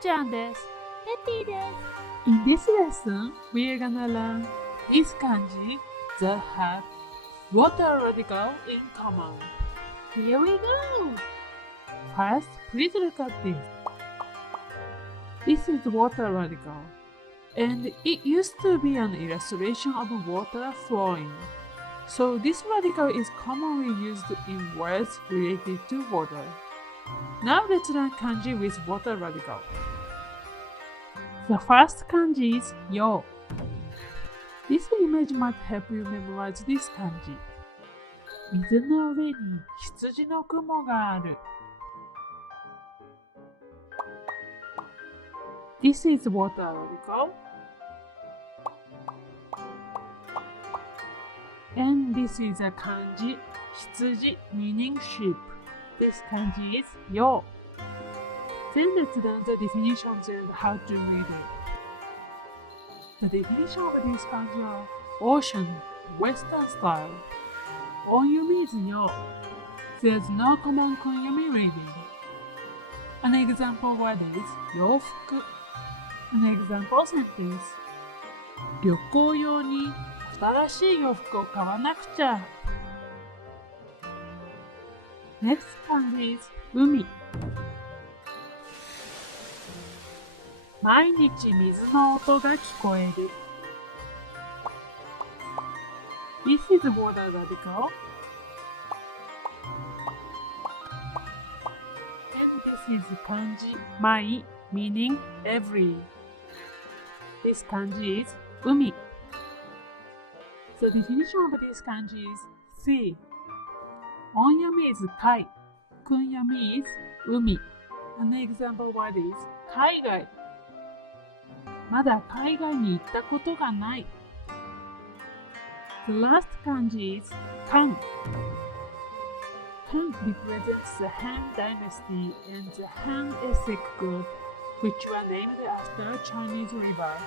ちゃんです。テティです。In this lesson, we are gonna learn these kanji that have water radical in common. Here we go! First, please look at this. This is water radical, and it used to be an illustration of water flowing. So this radical is commonly used in words related to water. Now let's learn kanji with water radical. The first kanji is yo. This image might help you memorize this kanji. 水の上に羊の雲がある。This is water radical. And this is a kanji, 羊 meaning sheep. This kanji is yo. Then let's learn the definitions and how to read it. The definition of this kanji are ocean, western style. Onyumi is yo. There's no common kunyumi reading. An example word is yofuku. An example sentence. 旅行用に新しい洋服を買わなくちゃ。Next kanji is 海。毎日水の音が聞こえる。This is water radical. And this is kanji 毎 meaning every. This kanji is 海。The definition of this kanji is sea. Onyami is 海。Kunyami is 海。An example word is 海外。まだ海外に行ったことがない。The last kanji is 漢。漢 represents the Han dynasty and the Han ethnic group, which were named after a Chinese river.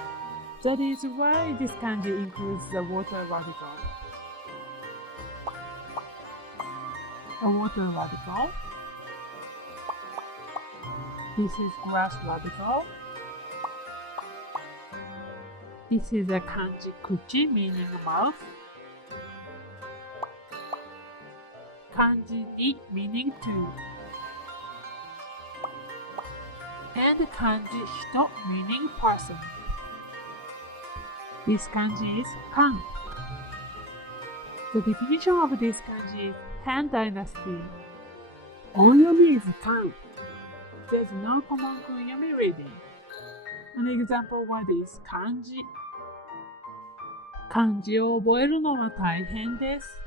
That is why this kanji includes the water radical. A water radical. This is grass radical. This is a kanji kuchi meaning mouth. Kanji ni meaning two. And kanji hito meaning person. This kanji is Han. The definition of this kanji is Han dynasty. Onyomi is Kan. There's no common kunyomi reading. An example word is kanji. 漢字を覚えるのは大変です。